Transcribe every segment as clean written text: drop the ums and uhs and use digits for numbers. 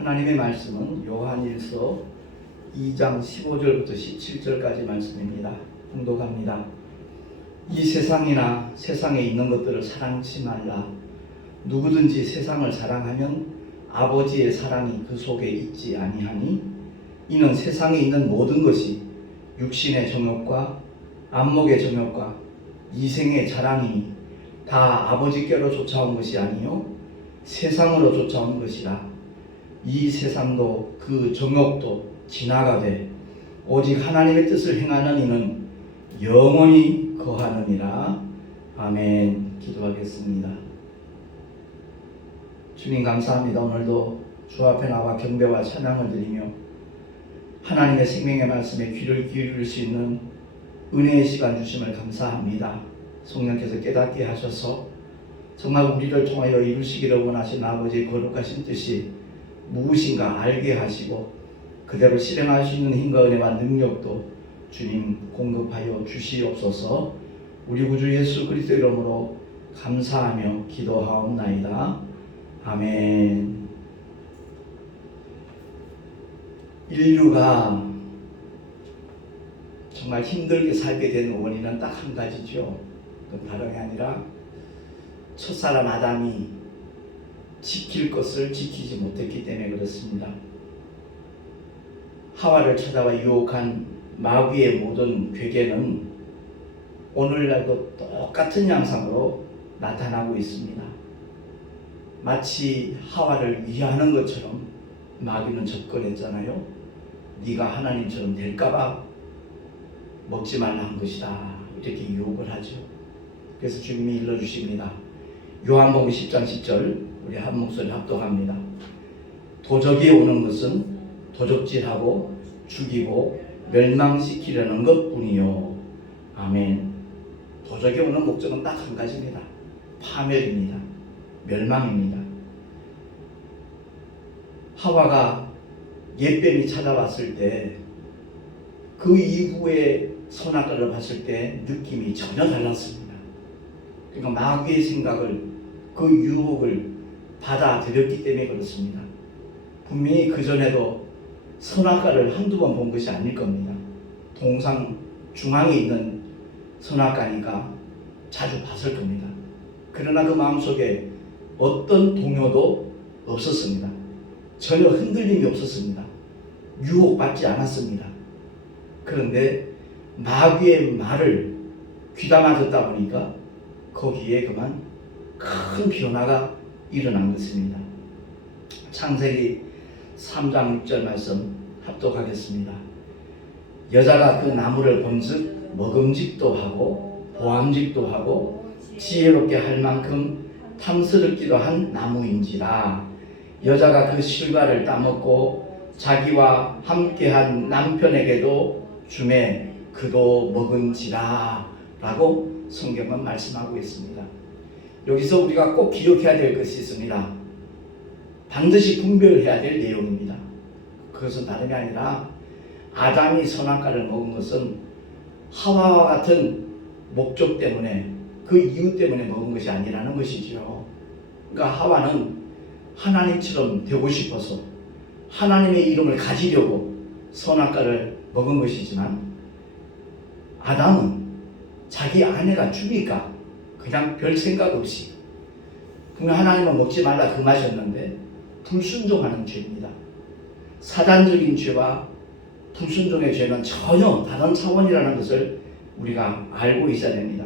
하나님의 말씀은 요한일서 2장 15절부터 17절까지 말씀입니다. 봉독합니다. 이 세상이나 세상에 있는 것들을 사랑치 말라. 누구든지 세상을 사랑하면 아버지의 사랑이 그 속에 있지 아니하니 이는 세상에 있는 모든 것이 육신의 정욕과 안목의 정욕과 이생의 자랑이니 다 아버지께로 쫓아온 것이 아니요 세상으로 쫓아온 것이라. 이 세상도 그 정욕도 지나가되 오직 하나님의 뜻을 행하는 이는 영원히 거하느니라. 아멘. 기도하겠습니다. 주님 감사합니다. 오늘도 주 앞에 나와 경배와 찬양을 드리며 하나님의 생명의 말씀에 귀를 기울일 수 있는 은혜의 시간 주심을 감사합니다. 성령께서 깨닫게 하셔서 정말 우리를 통하여 이루시기를 원하신 아버지의 거룩하신 뜻이 무엇인가 알게 하시고 그대로 실행할 수 있는 힘과 은혜와 능력도 주님 공급하여 주시옵소서. 우리 구주 예수 그리스도 이름으로 감사하며 기도하옵나이다. 아멘. 인류가 정말 힘들게 살게 된 원인은 딱 한 가지죠. 그건 다름이 아니라 첫사람 아담이 지킬 것을 지키지 못했기 때문에 그렇습니다. 하와를 찾아와 유혹한 마귀의 모든 괴계는 오늘날도 똑같은 양상으로 나타나고 있습니다. 마치 하와를 위하는 것처럼 마귀는 접근했잖아요. 네가 하나님처럼 될까봐 먹지 말라 한 것이다. 이렇게 유혹을 하죠. 그래서 주님이 일러주십니다. 요한복음 10장 10절 우리 한 목소리 합독합니다. 도적이 오는 것은 도적질하고 죽이고 멸망시키려는 것뿐이요. 아멘. 도적이 오는 목적은 딱 한 가지입니다. 파멸입니다. 멸망입니다. 하와가 옛뱀이 찾아왔을 때 그 이후에 선악과를 봤을 때 느낌이 전혀 달랐습니다. 그러니까 마귀의 생각을 그 유혹을 받아들였기 때문에 그렇습니다. 분명히 그전에도 선악과를 한두 번 본 것이 아닐 겁니다. 동상 중앙에 있는 선악과니까 자주 봤을 겁니다. 그러나 그 마음속에 어떤 동요도 없었습니다. 전혀 흔들림이 없었습니다. 유혹받지 않았습니다. 그런데 마귀의 말을 귀담아 듣다 보니까 거기에 그만 큰 변화가 일어난 것입니다. 창세기 3장 6절 말씀 합독하겠습니다. 여자가 그 나무를 본즉 먹음직도 하고 보암직도 하고 지혜롭게 할 만큼 탐스럽기도 한 나무인지라. 여자가 그 실과를 따먹고 자기와 함께한 남편에게도 주매 그도 먹은지라 라고 성경은 말씀하고 있습니다. 여기서 우리가 꼭 기억해야 될 것이 있습니다. 반드시 분별해야 될 내용입니다. 그것은 다름이 아니라 아담이 선악과를 먹은 것은 하와와 같은 목적 때문에 그 이유 때문에 먹은 것이 아니라는 것이죠. 그러니까 하와는 하나님처럼 되고 싶어서 하나님의 이름을 가지려고 선악과를 먹은 것이지만 아담은 자기 아내가 죽으니까 그냥 별 생각 없이 분명 하나님은 먹지 말라 그 맛이었는데 불순종하는 죄입니다. 사단적인 죄와 불순종의 죄는 전혀 다른 차원이라는 것을 우리가 알고 있어야 됩니다.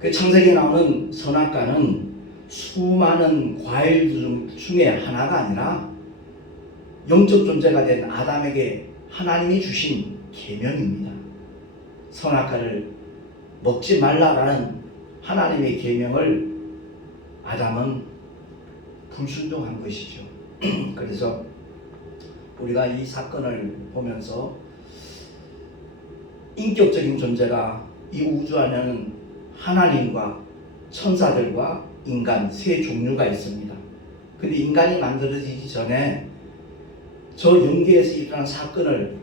그 창세기에 나오는 선악과는 수많은 과일 중에 하나가 아니라 영적 존재가 된 아담에게 하나님이 주신 계명입니다. 선악과를 먹지 말라라는 하나님의 계명을 아담은 불순종한 것이죠. 그래서 우리가 이 사건을 보면서 인격적인 존재가 이 우주 안에는 하나님과 천사들과 인간 세 종류가 있습니다. 근데 인간이 만들어지기 전에 저 영계에서 일어난 사건을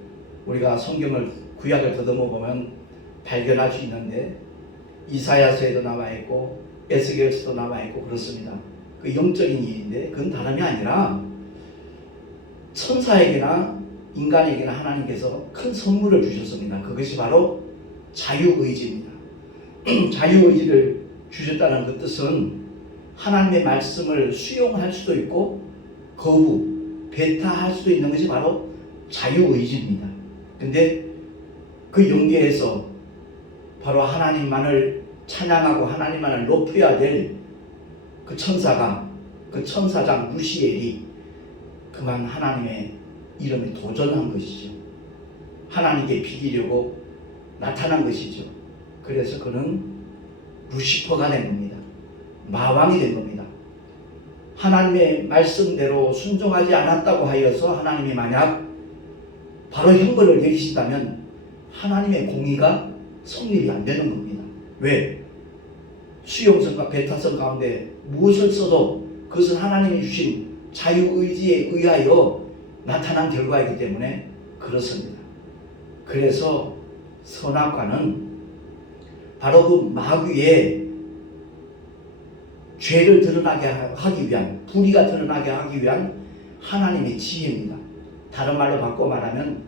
우리가 성경을 구약을 더듬어 보면 발견할 수 있는데 이사야서에도 나와 있고 에스겔서도 나와 있고 그렇습니다. 그 영적인 일인데 그건 다름이 아니라 천사에게나 인간에게나 하나님께서 큰 선물을 주셨습니다. 그것이 바로 자유의지입니다. 자유의지를 주셨다는 그 뜻은 하나님의 말씀을 수용할 수도 있고 거부, 배타할 수도 있는 것이 바로 자유의지입니다. 근데 그 영계에서 바로 하나님만을 찬양하고 하나님만을 높여야 될 그 천사가, 그 천사장 루시엘이 그만 하나님의 이름에 도전한 것이죠. 하나님께 비기려고 나타난 것이죠. 그래서 그는 루시퍼가 된 겁니다. 마왕이 된 겁니다. 하나님의 말씀대로 순종하지 않았다고 하여서 하나님이 만약 바로 형벌을 내리신다면 하나님의 공의가 성립이 안 되는 겁니다. 왜? 수용성과 배타성 가운데 무엇을 써도 그것은 하나님이 주신 자유의지에 의하여 나타난 결과이기 때문에 그렇습니다. 그래서 선악과는 바로 그 마귀의 죄를 드러나게 하기 위한, 불의가 드러나게 하기 위한 하나님의 지혜입니다. 다른 말로 바꿔 말하면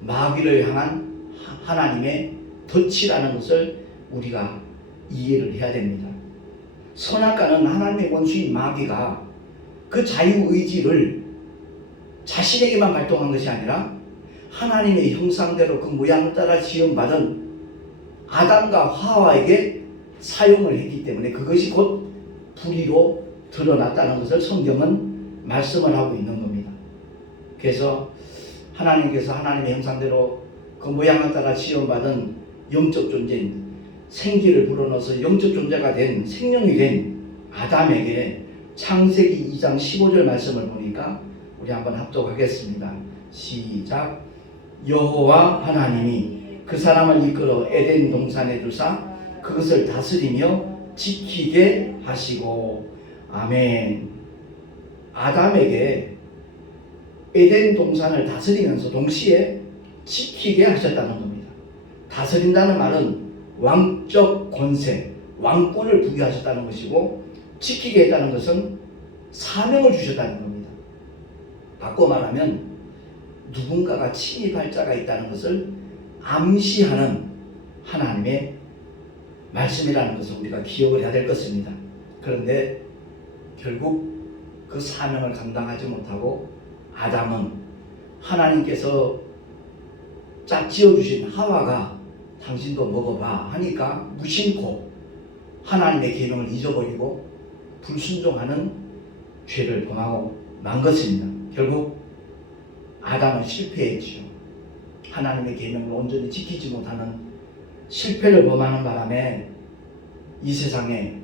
마귀를 향한 하나님의 덫이라는 것을 우리가 이해를 해야 됩니다. 선악과는 하나님의 원수인 마귀가 그 자유의지를 자신에게만 발동한 것이 아니라 하나님의 형상대로 그 모양을 따라 지음받은 아담과 하와에게 사용을 했기 때문에 그것이 곧 불의로 드러났다는 것을 성경은 말씀을 하고 있는 겁니다. 그래서 하나님께서 하나님의 형상대로 그 모양을 따라 지음받은 영적 존재인 생기를 불어넣어서 영적 존재가 된 생명이 된 아담에게 창세기 2장 15절 말씀을 보니까 우리 한번 합독하겠습니다. 시작. 여호와 하나님이 그 사람을 이끌어 에덴 동산에 두사 그것을 다스리며 지키게 하시고. 아멘. 아담에게 에덴 동산을 다스리면서 동시에 지키게 하셨다는 겁니다. 다스린다는 말은 왕적 권세, 왕권을 부여하셨다는 것이고 지키게 했다는 것은 사명을 주셨다는 겁니다. 바꿔 말하면 누군가가 침입할 자가 있다는 것을 암시하는 하나님의 말씀이라는 것을 우리가 기억을 해야 될 것입니다. 그런데 결국 그 사명을 감당하지 못하고 아담은 하나님께서 짝지어 주신 하와가 당신도 먹어봐 하니까 무심코 하나님의 계명을 잊어버리고 불순종하는 죄를 범하고 만 것입니다. 결국 아담은 실패했죠. 하나님의 계명을 온전히 지키지 못하는 실패를 범하는 바람에 이 세상에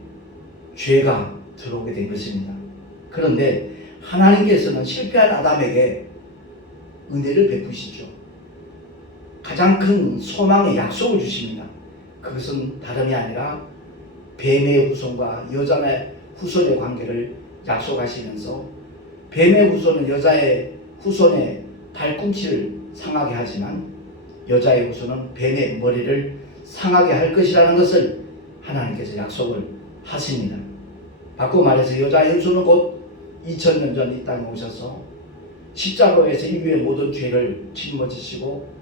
죄가 들어오게 된 것입니다. 그런데 하나님께서는 실패한 아담에게 은혜를 베푸시죠. 가장 큰 소망의 약속을 주십니다. 그것은 다름이 아니라 뱀의 후손과 여자의 후손의 관계를 약속하시면서 뱀의 후손은 여자의 후손의 발꿈치를 상하게 하지만 여자의 후손은 뱀의 머리를 상하게 할 것이라는 것을 하나님께서 약속을 하십니다. 바꿔 말해서 여자의 후손은 곧 2000년 전 이 땅에 오셔서 십자가에서 인류의 모든 죄를 짊어지시고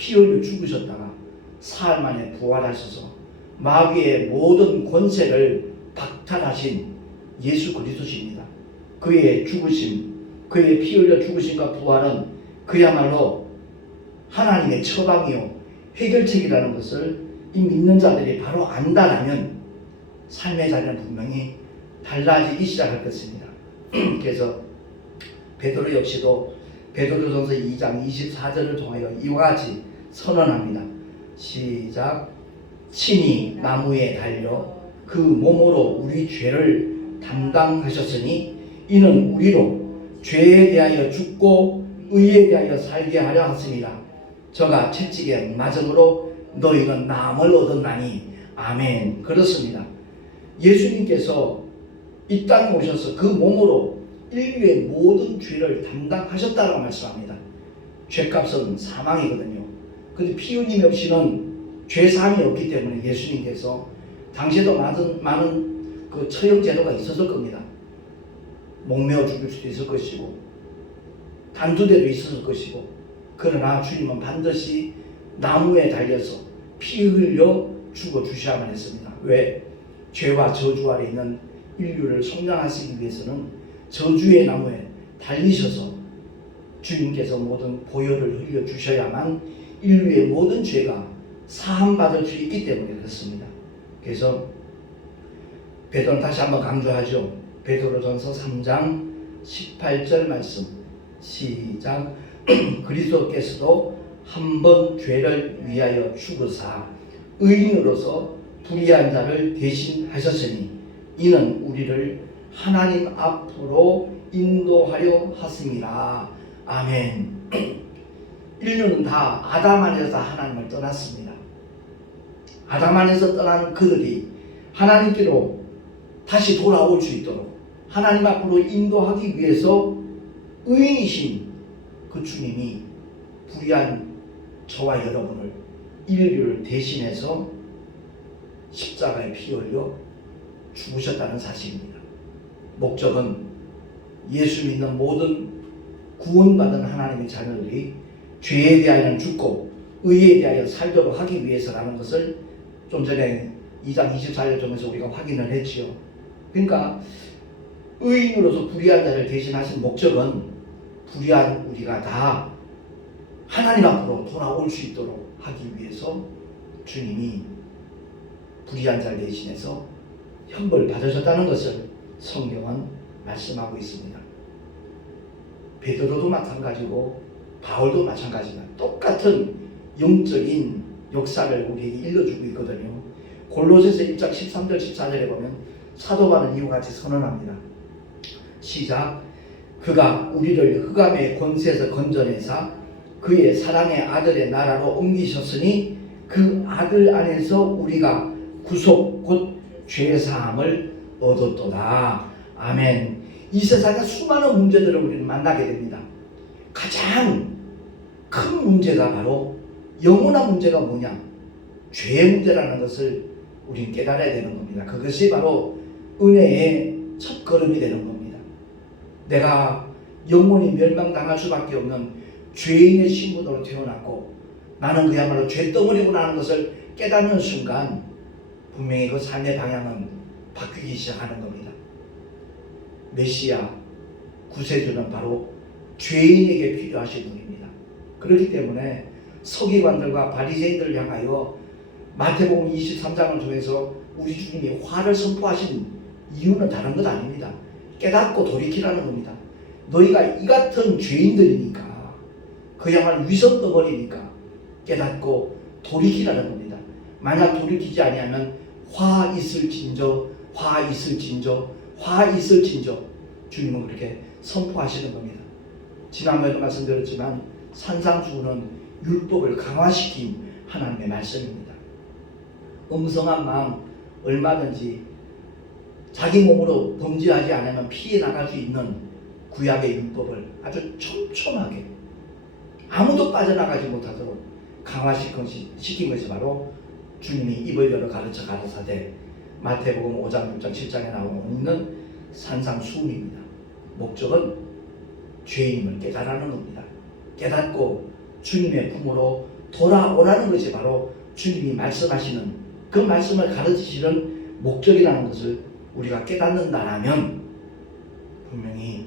피 흘려 죽으셨다가 사흘 만에 부활하셔서 마귀의 모든 권세를 박탈하신 예수 그리스도십니다. 그의 죽으심, 그의 피 흘려 죽으심과 부활은 그야말로 하나님의 처방이요 해결책이라는 것을 이 믿는 자들이 바로 안다라면 삶의 자리는 분명히 달라지기 시작할 것입니다. 그래서 베드로 역시도 베드로전서 2장 24절을 통하여 이와 같이 선언합니다. 시작. 친히 나무에 달려 그 몸으로 우리 죄를 담당하셨으니 이는 우리로 죄에 대하여 죽고 의에 대하여 살게 하려 하십니다. 저가 채찍에 맞음으로 너희는 나음을 얻었나니. 아멘. 그렇습니다. 예수님께서 이 땅에 오셔서 그 몸으로 인류의 모든 죄를 담당하셨다고 말씀합니다. 죄값은 사망이거든요. 그런데 피 흘림 없이는 죄사함이 없기 때문에 예수님께서 당시에도 많은 그 처형 제도가 있었을 겁니다. 목매어 죽일 수도 있을 것이고 단두대도 있었을 것이고, 그러나 주님은 반드시 나무에 달려서 피 흘려 죽어 주셔야만 했습니다. 왜? 죄와 저주 아래 있는 인류를 속량하시기 위해서는 저주의 나무에 달리셔서 주님께서 모든 보혈을 흘려 주셔야만 인류의 모든 죄가 사함받을 수 있기 때문에 그렇습니다. 그래서 베드로는 다시 한번 강조하죠. 베드로전서 3장 18절 말씀 시작. 그리스도께서도 한 번 죄를 위하여 죽으사 의인으로서 불의한 자를 대신하셨으니 이는 우리를 하나님 앞으로 인도하려 하심이라. 아멘. 인류는 다 아담 안에서 하나님을 떠났습니다. 아담 안에서 떠난 그들이 하나님께로 다시 돌아올 수 있도록 하나님 앞으로 인도하기 위해서 의인이신 그 주님이 불의한 저와 여러분을, 인류를 대신해서 십자가에 피 흘려 죽으셨다는 사실입니다. 목적은 예수 믿는 모든 구원받은 하나님의 자녀들이 죄에 대하여는 죽고 의에 대하여 살도록 하기 위해서라는 것을 좀 전에 2장 24절 통해서 우리가 확인을 했지요. 그러니까 의인으로서 불의한 자를 대신하신 목적은 불의한 우리가 다 하나님 앞으로 돌아올 수 있도록 하기 위해서 주님이 불의한 자를 대신해서 형벌 받으셨다는 것을 성경은 말씀하고 있습니다. 베드로도 마찬가지고 바울도 마찬가지입니다. 똑같은 영적인 역사를 우리에게 일러주고 있거든요. 골로새서 1장 13절 14절에 보면 사도 바울은 이와 같이 선언합니다. 시작. 그가 우리를 흑암의 권세에서 건져내사 그의 사랑의 아들의 나라로 옮기셨으니 그 아들 안에서 우리가 구속 곧 죄사함을 얻었도다. 아멘. 이 세상에 수많은 문제들을 우리는 만나게 됩니다. 가장 큰 문제가 바로 영원한 문제가 뭐냐? 죄의 문제라는 것을 우리는 깨달아야 되는 겁니다. 그것이 바로 은혜의 첫 걸음이 되는 겁니다. 내가 영원히 멸망당할 수밖에 없는 죄인의 신분으로 태어났고 나는 그야말로 죄덩어리구나 하는 것을 깨닫는 순간 분명히 그 삶의 방향은 바뀌기 시작하는 겁니다. 메시아 구세주는 바로 죄인에게 필요하신 분입니다. 그렇기 때문에 서기관들과 바리새인들을 향하여 마태복음 23장을 통해서 우리 주님이 화를 선포하신 이유는 다른 것 아닙니다. 깨닫고 돌이키라는 겁니다. 너희가 이 같은 죄인들이니까, 그야말로 위선 덩어리니까 깨닫고 돌이키라는 겁니다. 만약 돌이키지 아니하면 화 있을진저, 화 있을진저, 화 있을진저, 주님은 그렇게 선포하시는 겁니다. 지난번에도 말씀드렸지만 산상수훈은 율법을 강화시킨 하나님의 말씀입니다. 음성한 마음 얼마든지 자기 몸으로 범죄하지 않으면 피해 나갈 수 있는 구약의 율법을 아주 촘촘하게 아무도 빠져나가지 못하도록 강화시킨 것이 바로 주님이 입을 열어 가르쳐 가라사대 마태복음 5장 6장 7장에 나오는 산상수훈입니다. 목적은 죄인임을 깨달으라는 겁니다. 깨닫고 주님의 품으로 돌아오라는 것이 바로 주님이 말씀하시는 그 말씀을 가르치시는 목적이라는 것을 우리가 깨닫는다라면 분명히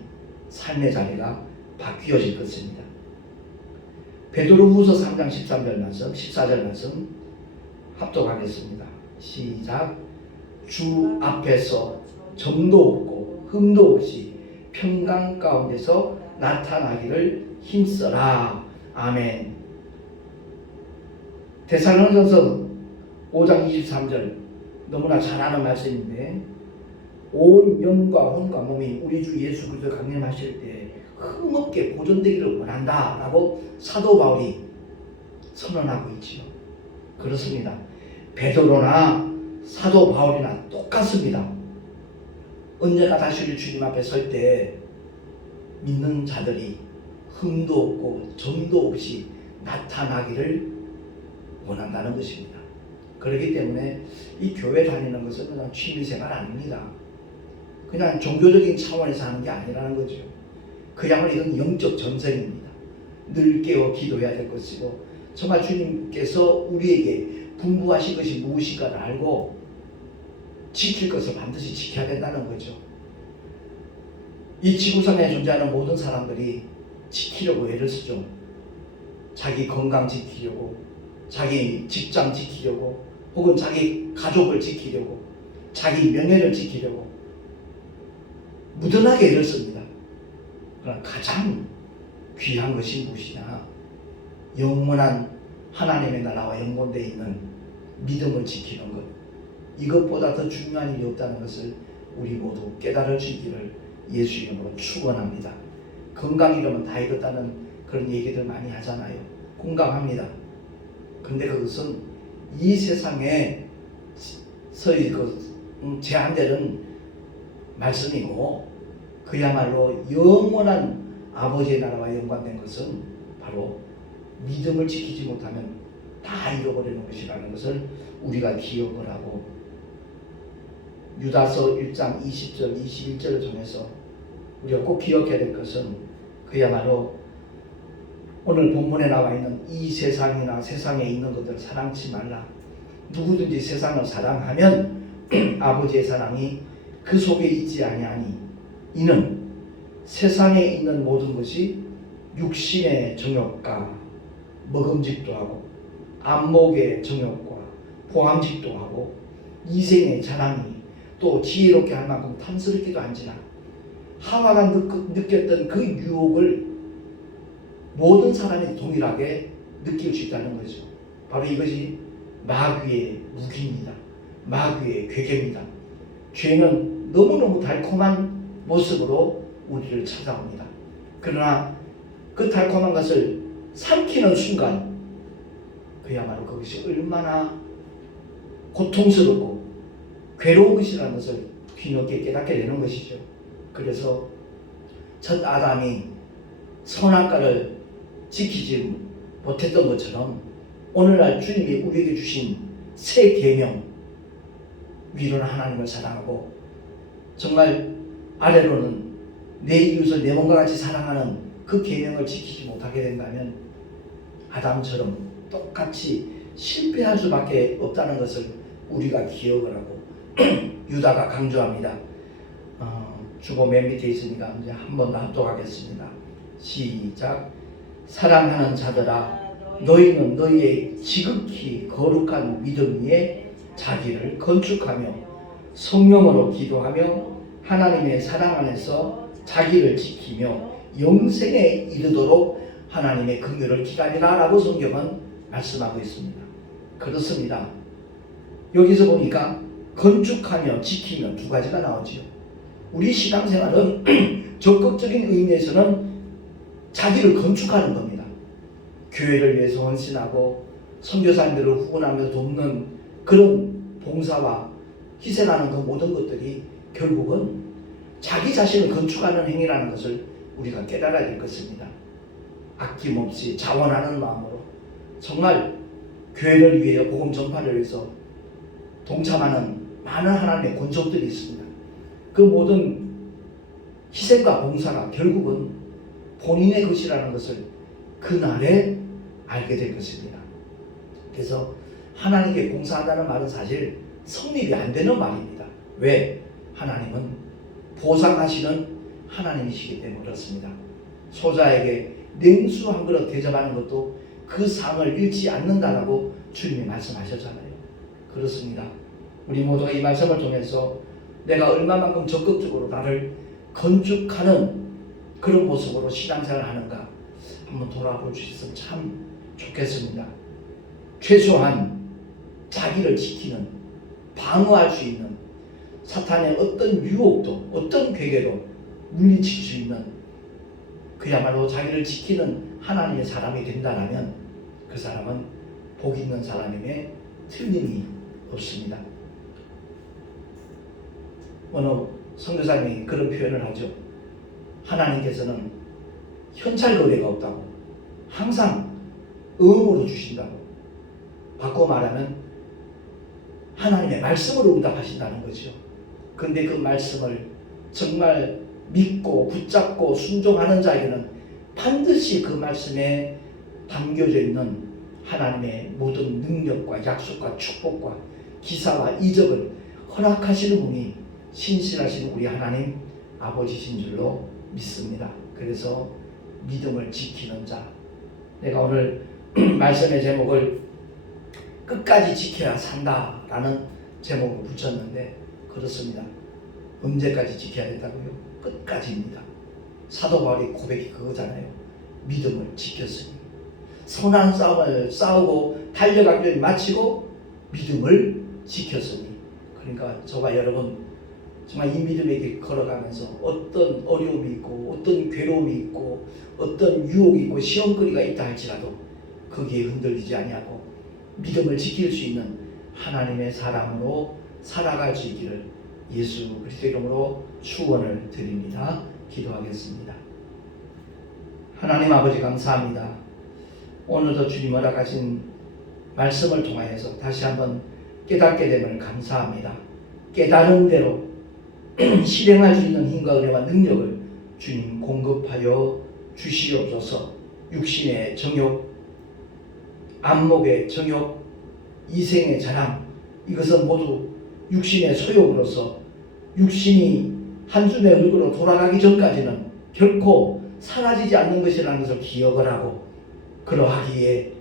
삶의 자리가 바뀌어질 것입니다. 베드로후서 3장 13절 말씀, 14절 말씀 합독하겠습니다. 시작. 주 앞에서 점도 없고 흠도 없이 평강 가운데서 나타나기를 힘써라. 아멘. 데살로니가서 5장 23절 너무나 잘 아는 말씀인데, 온 영과 혼과 몸이 우리 주 예수 그리스도 강림하실 때 흠없게 보존되기를 원한다 라고 사도 바울이 선언하고 있지요. 그렇습니다. 베드로나 사도 바울이나 똑같습니다. 언제가 다시 우리 주님 앞에 설 때 믿는 자들이 흠도 없고 점도 없이 나타나기를 원한다는 것입니다. 그렇기 때문에 이 교회 다니는 것은 그냥 취미생활 아닙니다. 그냥 종교적인 차원에서 하는 게 아니라는 거죠. 그야말로 이건 영적 전쟁입니다. 늘 깨어 기도해야 될 것이고 정말 주님께서 우리에게 분부하신 것이 무엇인가를 알고 지킬 것을 반드시 지켜야 된다는 거죠. 이 지구상에 존재하는 모든 사람들이 지키려고 애를 쓰죠. 자기 건강 지키려고, 자기 직장 지키려고, 혹은 자기 가족을 지키려고, 자기 명예를 지키려고 무던하게 애를 씁니다. 그러나 가장 귀한 것이 무엇이냐? 영원한 하나님의 나라와 연관되어 있는 믿음을 지키는 것. 이것보다 더 중요한 일이 없다는 것을 우리 모두 깨달을 수 있기를 예수 이름으로 축원합니다. 건강 잃으면 다 잃었다는 그런 얘기들 많이 하잖아요. 공감합니다. 근데 그것은 이 세상에서의 제한되는 말씀이고 그야말로 영원한 아버지의 나라와 연관된 것은 바로 믿음을 지키지 못하면 다 잃어버리는 것이라는 것을 우리가 기억을 하고 유다서 1장 20절 21절을 통해서 우리가 꼭 기억해야 될 것은 그야말로 오늘 본문에 나와 있는 이 세상이나 세상에 있는 것들을 사랑치 말라. 누구든지 세상을 사랑하면 아버지의 사랑이 그 속에 있지 아니하니 이는 세상에 있는 모든 것이 육신의 정욕과 먹음직도 하고 안목의 정욕과 포함직도 하고 이생의 자랑이 또 지혜롭게 할 만큼 탐스럽기도 한지라. 하와가 느꼈던 그 유혹을 모든 사람이 동일하게 느낄 수 있다는 거죠. 바로 이것이 마귀의 무기입니다. 마귀의 괴계입니다. 죄는 너무너무 달콤한 모습으로 우리를 찾아옵니다. 그러나 그 달콤한 것을 삼키는 순간 그야말로 그것이 얼마나 고통스럽고 괴로운 것이라는 것을 뒤늦게 깨닫게 되는 것이죠. 그래서 첫 아담이 선악과를 지키지 못했던 것처럼 오늘날 주님이 우리에게 주신 새 계명, 위로는 하나님을 사랑하고 정말 아래로는 내 이웃을 내 몸과 같이 사랑하는 그 계명을 지키지 못하게 된다면 아담처럼 똑같이 실패할 수밖에 없다는 것을 우리가 기억을 하고 유다가 강조합니다. 주보 맨 밑에 있으니까 이제 한 번 더 합독하겠습니다. 시작. 사랑하는 자들아 너희는 너희의 지극히 거룩한 믿음 위에 자기를 건축하며 성령으로 기도하며 하나님의 사랑 안에서 자기를 지키며 영생에 이르도록 하나님의 긍휼을 기다리라 라고 성경은 말씀하고 있습니다. 그렇습니다. 여기서 보니까 건축하며 지키며 두 가지가 나오지요. 우리 신앙생활은 적극적인 의미에서는 자기를 건축하는 겁니다. 교회를 위해서 헌신하고 선교사님들을 후원하면서 돕는 그런 봉사와 희생하는 그 모든 것들이 결국은 자기 자신을 건축하는 행위라는 것을 우리가 깨달아야 될 것입니다. 아낌없이 자원하는 마음으로 정말 교회를 위해 복음 전파를 위해서 동참하는 많은 하나님의 권속들이 있습니다. 그 모든 희생과 봉사가 결국은 본인의 것이라는 것을 그날에 알게 될 것입니다. 그래서 하나님께 봉사한다는 말은 사실 성립이 안 되는 말입니다. 왜? 하나님은 보상하시는 하나님이시기 때문에 그렇습니다. 소자에게 냉수 한 그릇 대접하는 것도 그 상을 잃지 않는다라고 주님이 말씀하셨잖아요. 그렇습니다. 우리 모두가 이 말씀을 통해서 내가 얼마만큼 적극적으로 나를 건축하는 그런 모습으로 신앙생활을 하는가 한번 돌아볼 수 있으면 참 좋겠습니다. 최소한 자기를 지키는, 방어할 수 있는 사탄의 어떤 유혹도 어떤 괴계도 물리칠 수 있는 그야말로 자기를 지키는 하나님의 사람이 된다면 그 사람은 복 있는 사람임에 틀림이 없습니다. 어느 선교사님이 그런 표현을 하죠. 하나님께서는 현찰거래가 없다고 항상 음으로 주신다고. 바꿔 말하면 하나님의 말씀으로 응답하신다는 거죠. 근데 그 말씀을 정말 믿고 붙잡고 순종하는 자에게는 반드시 그 말씀에 담겨져 있는 하나님의 모든 능력과 약속과 축복과 기사와 이적을 허락하시는 분이 신실하신 우리 하나님 아버지신 줄로 믿습니다. 그래서 믿음을 지키는 자. 내가 오늘 말씀의 제목을 끝까지 지켜야 산다라는 제목을 붙였는데 그렇습니다. 언제까지 지켜야 된다고요? 끝까지입니다. 사도 바울의 고백이 그거잖아요. 믿음을 지켰으니 선한 싸움을 싸우고 달려가기를 마치고 믿음을 지켰으니. 그러니까 저와 여러분 정말 이 믿음의 길 걸어가면서 어떤 어려움이 있고 어떤 괴로움이 있고 어떤 유혹이 있고 시험거리가 있다 할지라도 거기에 흔들리지 아니하고 믿음을 지킬 수 있는 하나님의 사람으로 살아갈 수 있기를 예수 그리스도 이름으로 축원을 드립니다. 기도하겠습니다. 하나님 아버지 감사합니다. 오늘도 주님 허락하신 말씀을 통하여서 다시 한번 깨닫게 됨을 감사합니다. 깨달은 대로 실행할 수 있는 힘과 은혜와 능력을 주님 공급하여 주시옵소서. 육신의 정욕, 안목의 정욕, 이생의 자랑, 이것은 모두 육신의 소욕으로서 육신이 한 줌의 얼굴로 돌아가기 전까지는 결코 사라지지 않는 것이라는 것을 기억을 하고 그러하기에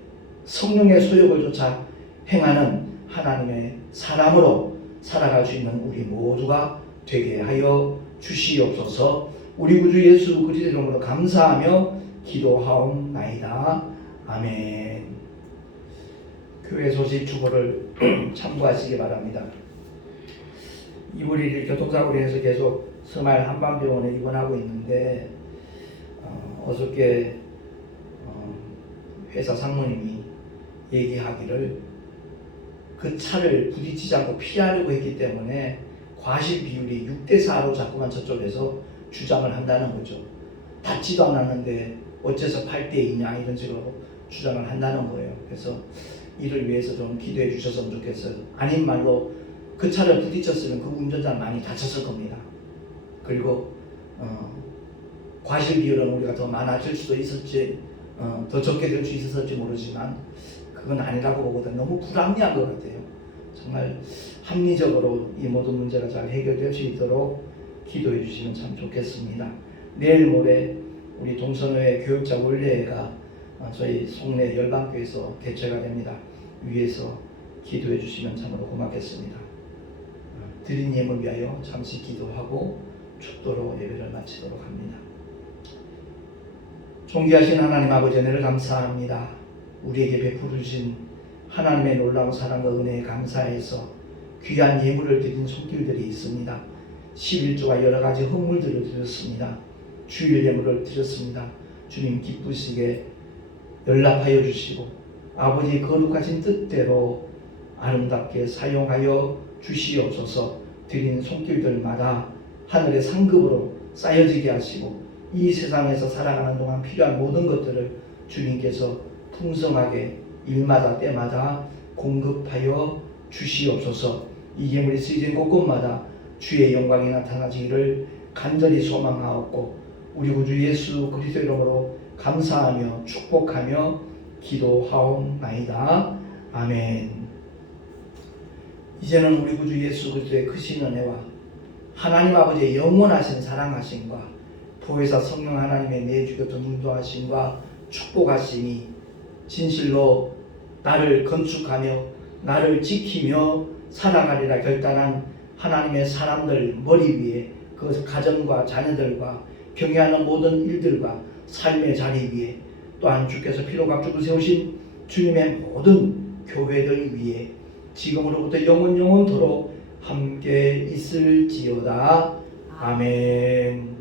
성령의 소욕을 쫓아 행하는 하나님의 사람으로 살아갈 수 있는 우리 모두가 되게 하여 주시옵소서. 우리 구주 예수 그리스도 이름으로 감사하며 기도하옵나이다. 아멘. 교회 소식 주보를 참고하시기 바랍니다. 이번 1일 교통사고로 인해서 계속 서말 한방병원에 입원하고 있는데 어저께 회사 상무님이 얘기하기를 그 차를 부딪히지 않고 피하려고 했기 때문에 과실 비율이 6대4로 자꾸만 저쪽에서 주장을 한다는 거죠. 닿지도 않았는데 어째서 8대2냐 이런 식으로 주장을 한다는 거예요. 그래서 이를 위해서 좀 기도해 주셨으면 좋겠어요. 아닌 말로 그 차를 부딪혔으면 그 운전자는 많이 다쳤을 겁니다. 그리고 과실 비율은 우리가 더 많아질 수도 있었지 더 적게 될 수 있었을지 모르지만 그건 아니라고 보거든. 너무 불합리한 것 같아요. 정말 합리적으로 이 모든 문제가 잘 해결될 수 있도록 기도해 주시면 참 좋겠습니다. 내일 모레 우리 동선호회 교육자 원례회가 저희 송내 열방교에서 개최가 됩니다. 위에서 기도해 주시면 참으로 고맙겠습니다. 드린 예물 위하여 잠시 기도하고 축도로 예배를 마치도록 합니다. 존귀하신 하나님 아버지 은혜를 감사합니다. 우리에게 베풀어 주신 하나님의 놀라운 사랑과 은혜에 감사해서 귀한 예물을 드린 손길들이 있습니다. 11조와 여러 가지 헌물들을 드렸습니다. 주일 예물을 드렸습니다. 주님 기쁘시게 연락하여 주시고 아버지 거룩하신 뜻대로 아름답게 사용하여 주시옵소서. 드린 손길들마다 하늘의 상급으로 쌓여지게 하시고 이 세상에서 살아가는 동안 필요한 모든 것들을 주님께서 풍성하게 일마다 때마다 공급하여 주시옵소서. 이 예물이 쓰여진 곳곳마다 주의 영광이 나타나지기를 간절히 소망하옵고 우리 구주 예수 그리스도 이름으로 감사하며 축복하며 기도하옵나이다. 아멘. 이제는 우리 구주 예수 그리스도의 크신 은혜와 하나님 아버지의 영원하신 사랑하심과 보혜사 성령 하나님의 내주교통 인도하심과 축복하심이 진실로 나를 건축하며 나를 지키며 살아가리라 결단한 하나님의 사람들 머리 위에 그 가정과 자녀들과 경외하는 모든 일들과 삶의 자리 위에 또한 주께서 피로 값주고 세우신 주님의 모든 교회들 위에 지금으로부터 영원토록 함께 있을지어다. 아멘.